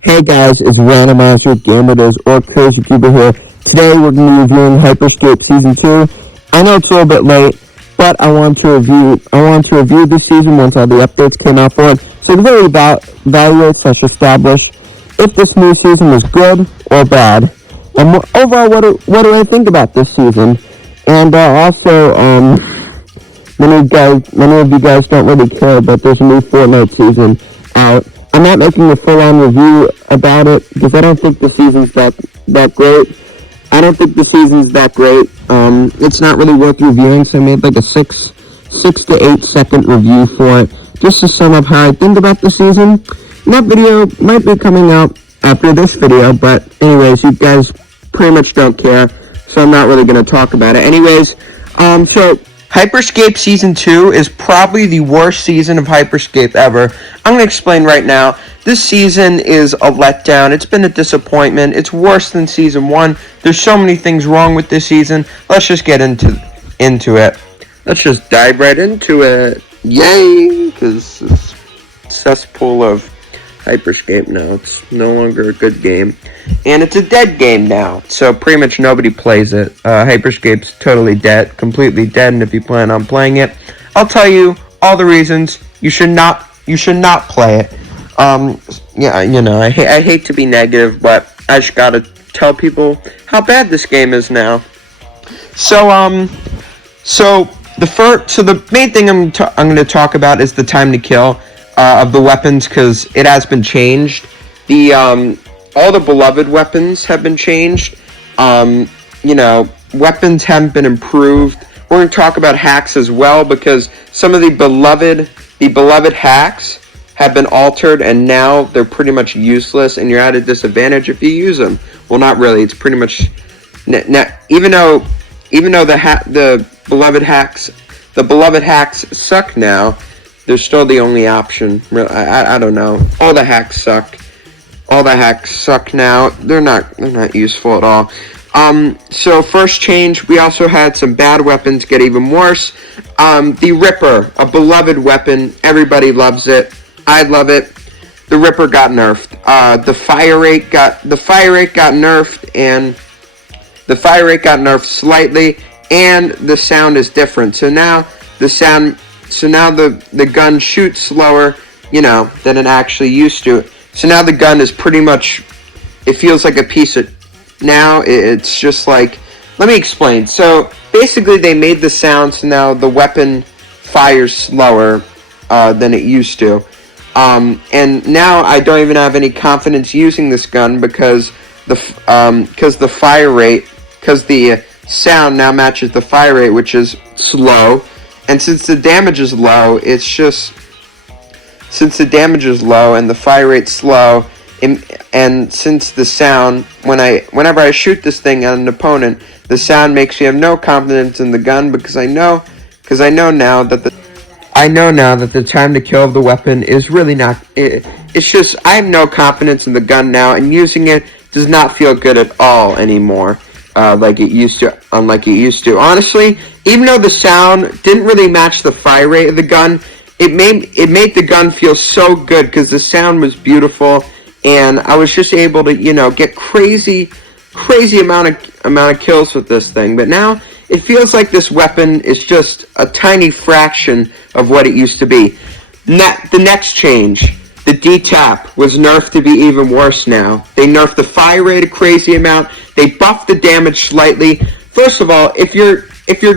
Hey guys, it's Randomizer, Gamer Does, or Crazy Cuber here. Today we're going to be reviewing Hyperscape Season 2. I know it's a little bit late, but I want to review this season once all the updates came out for it. So to really evaluate / establish if this new season was good or bad. And overall, what do I think about this season? And many of you guys don't really care, but there's a new Fortnite season out. I'm not making a full-on review about it because I don't think the season's that great. I don't think the season's that great. It's not really worth reviewing, so I made like a 6 to 8 second review for it, just to sum up how I think about the season. And that video might be coming out after this video, but anyways, you guys pretty much don't care, so I'm not really going to talk about it. Anyways, so Hyperscape Season 2 is probably the worst season of Hyperscape ever. I'm going to explain right now. This season is a letdown. It's been a disappointment. It's worse than Season 1. There's so many things wrong with this season. Let's just get into it. Let's just dive right into it. Yay! Because it's a cesspool of Hyperscape now. It's no longer a good game. And it's a dead game now, so pretty much nobody plays it. Hyperscape's totally dead, completely dead, and if you plan on playing it, I'll tell you all the reasons you should not play it. Yeah, you know, I hate to be negative, but I just gotta tell people how bad this game is now. So the main thing I'm going to talk about is the time to kill of the weapons, because it has been changed. All the beloved weapons have been changed. You know, weapons haven't been improved. We're going to talk about hacks as well, because some of the beloved hacks have been altered, and now they're pretty much useless, and you're at a disadvantage if you use them. Well, not really. It's pretty much even though the beloved hacks suck now. They're still the only option. I don't know. All the hacks suck. All the hacks suck now. They're not useful at all. So first change, we also had some bad weapons get even worse. The Ripper, a beloved weapon. Everybody loves it. I love it. The Ripper got nerfed. The fire rate got nerfed, and the fire rate got nerfed slightly, and the sound is different. So now the gun shoots slower, you know, than it actually used to. So now the gun is pretty much, it feels like a piece of, now it's just like, let me explain. So basically they made the sound so now the weapon fires slower than it used to. And now I don't even have any confidence using this gun because the fire rate, because the sound now matches the fire rate, which is slow. And since the damage is low, since the damage is low and the fire rate's slow, and since the sound, whenever I shoot this thing at an opponent, the sound makes me have no confidence in the gun, because I know now that the time to kill of the weapon is really not. It's just I have no confidence in the gun now, and using it does not feel good at all anymore. Unlike it used to. Honestly, even though the sound didn't really match the fire rate of the gun, it made the gun feel so good because the sound was beautiful, and I was just able to, you know, get crazy amount of kills with this thing. But now it feels like this weapon is just a tiny fraction of what it used to be. The next change. The D-Tap was nerfed to be even worse now. They nerfed the fire rate a crazy amount. They buffed the damage slightly. First of all, if you're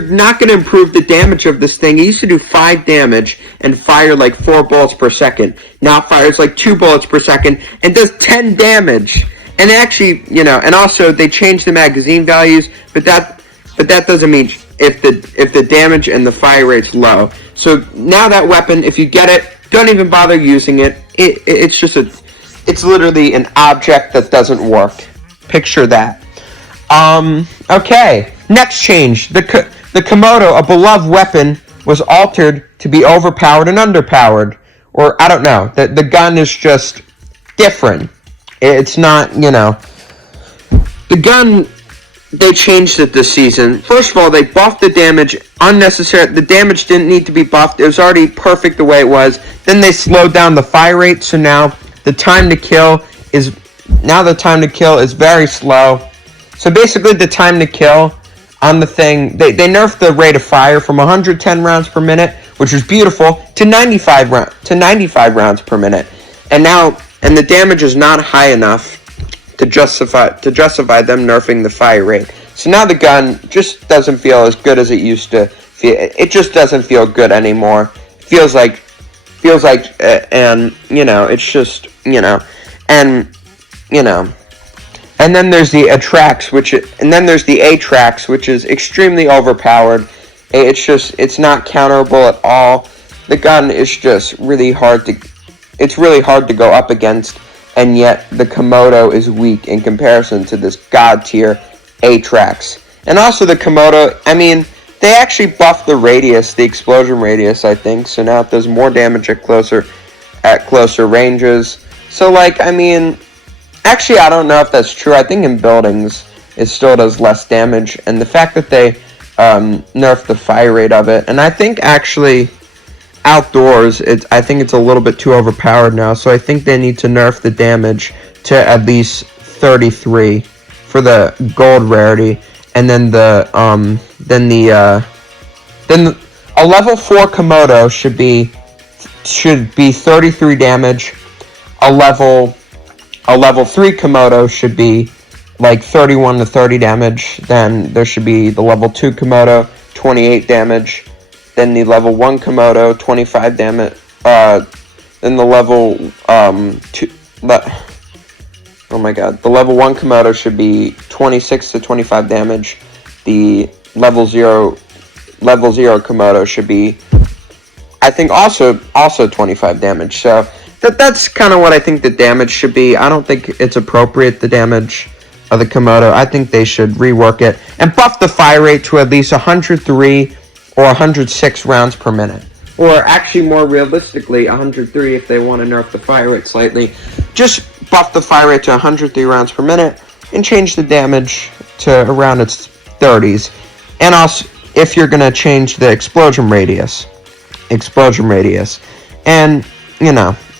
not going to improve the damage of this thing, it used to do 5 damage and fire like 4 bullets per second. Now it fires like 2 bullets per second and does 10 damage. And actually, you know, and also they changed the magazine values, but that doesn't mean if the damage and the fire rate's low. So now that weapon, if you get it, don't even bother using it. It's literally an object that doesn't work. Picture that. Okay. Next change. The Komodo, a beloved weapon, was altered to be overpowered and underpowered. Or, I don't know. The gun is just different. It's not, you know. The gun, they changed it this season. First of all, they buffed the damage unnecessary. The damage didn't need to be buffed. It was already perfect the way it was. Then they slowed down the fire rate, so now the time to kill is very slow. So basically the time to kill on the thing, they nerfed the rate of fire from 110 rounds per minute, which was beautiful, to 95 rounds per minute. And the damage is not high enough to justify them nerfing the fire rate. So now the gun just doesn't feel as good as it used to feel. It just doesn't feel good anymore. Feels like, and it's just, and then there's the Atrax, which is extremely overpowered. It's not counterable at all. The gun is just really hard to go up against, and yet the Komodo is weak in comparison to this god tier Atrax. And also the Komodo, they actually buffed the radius, the explosion radius, I think, so now it does more damage at closer ranges. So actually I don't know if that's true. I think in buildings it still does less damage, and the fact that they nerfed the fire rate of it, and I think actually outdoors, I think it's a little bit too overpowered now, so I think they need to nerf the damage to at least 33 for the gold rarity, and then a level 4 Komodo should be 33 damage. A level 3 Komodo should be like 31 to 30 damage. Then there should be the level 2 Komodo, 28 damage. Then the level 1 Komodo, 25 damage. Then the level 2. Oh my god. The level 1 Komodo should be 26 to 25 damage. The level 0 Komodo should be, I think, also 25 damage. So that's kind of what I think the damage should be. I don't think it's appropriate, the damage of the Komodo. I think they should rework it and buff the fire rate to at least 103 or 106 rounds per minute. Or actually, more realistically, 103 if they want to nerf the fire rate slightly. Just buff the fire rate to 103 rounds per minute and change the damage to around its 30s. And also, if you're going to change the explosion radius. And,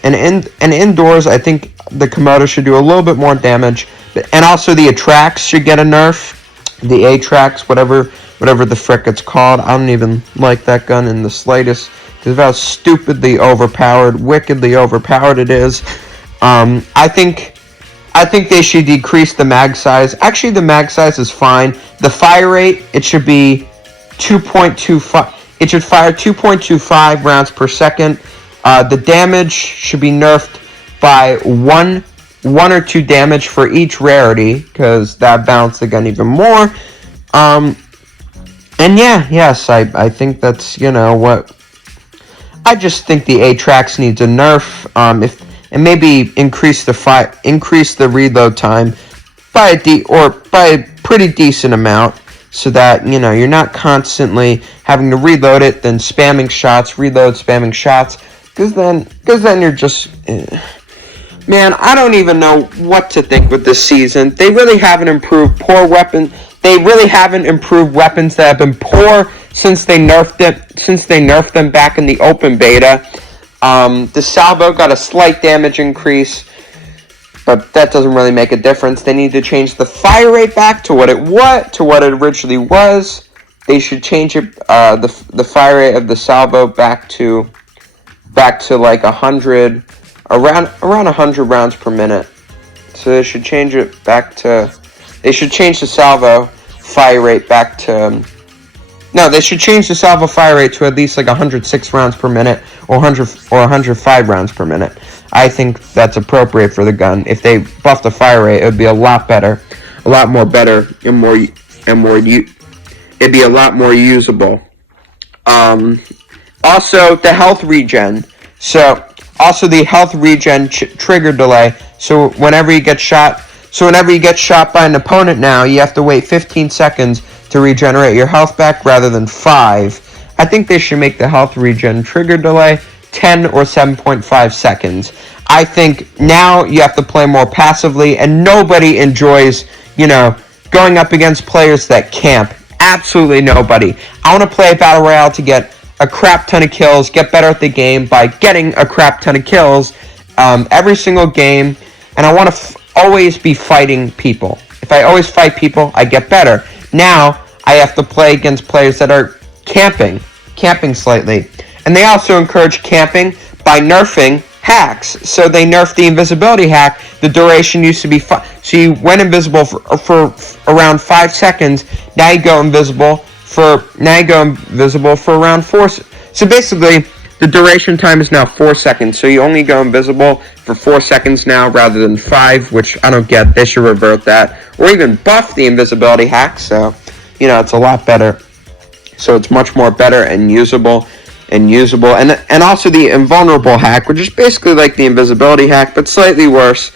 and indoors, I think the Komodo should do a little bit more damage. And also the Atrax should get a nerf. The Atrax, whatever the frick it's called. I don't even like that gun in the slightest, because of how stupidly overpowered, wickedly overpowered it is. I think they should decrease the mag size. Actually, the mag size is fine. The fire rate, it should be 2.25. It should fire 2.25 rounds per second. The damage should be nerfed by one or two damage for each rarity, because that balanced the gun even more. And yes, I think that's, what. I just think the Atrax needs a nerf. And maybe increase the reload time by a pretty decent amount, so that you're not constantly having to reload it, then spamming shots, spamming shots, because then you're just. Man, I don't even know what to think with this season. They really haven't improved weapons that have been poor since they nerfed them back in the open beta. The salvo got a slight damage increase, but that doesn't really make a difference. They need to change the fire rate back to what it originally was. They should change it, the fire rate of the salvo back to like 100, around 100 rounds per minute. So they should change it back to. They should change the salvo fire rate back to. No, they should change the salvo fire rate to at least like 106 rounds per minute or 105 rounds per minute. I think that's appropriate for the gun. If they buff the fire rate, it would be a lot better, and more. It'd be a lot more usable. Also, the health regen. So, also the health regen trigger delay. So whenever you get shot by an opponent now, you have to wait 15 seconds to regenerate your health back rather than 5. I think they should make the health regen trigger delay 10 or 7.5 seconds. I think now you have to play more passively, and nobody enjoys, going up against players that camp. Absolutely nobody. I want to play a battle royale to get a crap ton of kills, get better at the game by getting a crap ton of kills every single game. and I want to always be fighting people. If I always fight people, I get better. Now, I have to play against players that are camping slightly. And they also encourage camping by nerfing hacks. So they nerfed the invisibility hack. The duration used to be so you went invisible for around 5 seconds. Now you go invisible for around 4. So basically, the duration time is now 4 seconds. So you only go invisible for 4 seconds now rather than 5, which I don't get. They should revert that, or even buff the invisibility hack. So it's a lot better. So it's much more better and usable. And also the invulnerable hack, which is basically like the invisibility hack, but slightly worse.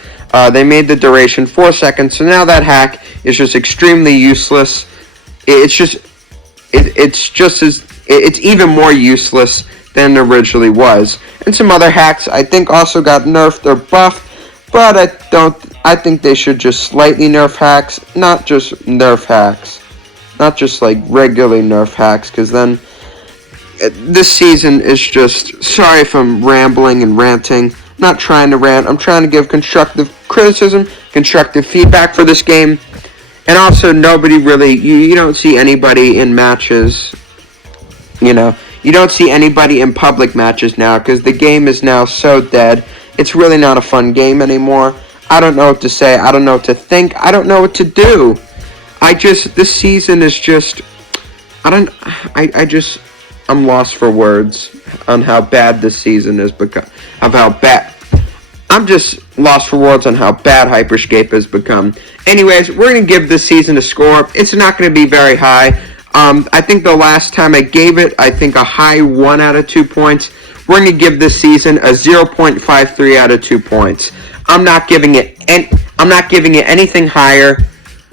They made the duration 4 seconds, so now that hack is just extremely useless. It's even more useless than it originally was. And some other hacks I think also got nerfed or buffed, but I think they should just slightly nerf hacks, not just nerf hacks, not just like regularly nerf hacks, because then this season is just, sorry if I'm rambling and ranting, not trying to rant, I'm trying to give constructive criticism, constructive feedback for this game, and also nobody really, you don't see anybody in matches, you don't see anybody in public matches now, because the game is now so dead, it's really not a fun game anymore. I don't know what to say, I don't know what to think, I don't know what to do. This season is just, I'm lost for words on how bad this season is become. I'm just lost for words on how bad Hyperscape has become. Anyways, we're going to give this season a score. It's not going to be very high. I think the last time I gave it, a high 1 out of 2 points. We're going to give this season a 0.53 out of 2 points. I'm not giving it anything higher,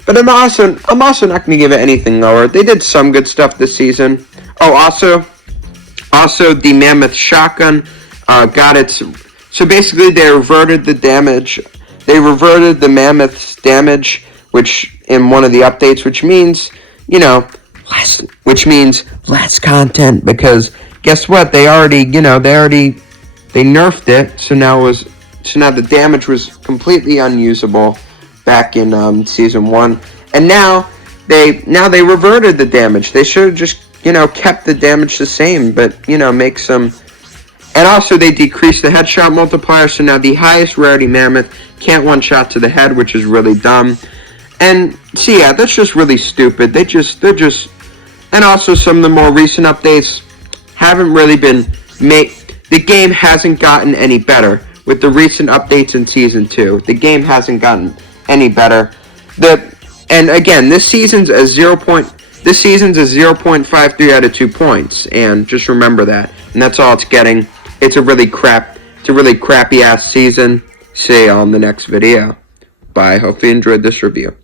but I'm also not going to give it anything lower. They did some good stuff this season. Oh, also the Mammoth Shotgun got its... So basically, they reverted the damage. They reverted the Mammoth's damage, which in one of the updates, which means, less content. Because guess what? They nerfed it. So now the damage was completely unusable back in season 1, and now they reverted the damage. They should have just kept the damage the same, but, make some... And also, they decreased the headshot multiplier, so now the highest rarity Mammoth can't one-shot to the head, which is really dumb. And, so yeah, that's just really stupid. They're just... And also, some of the more recent updates haven't really been made... The game hasn't gotten any better with the recent updates in Season 2. The game hasn't gotten any better. And again, this season's a 0.53 out of 2 points, and just remember that. And that's all it's getting. It's a really crappy ass season. See y'all in the next video. Bye. Hope you enjoyed this review.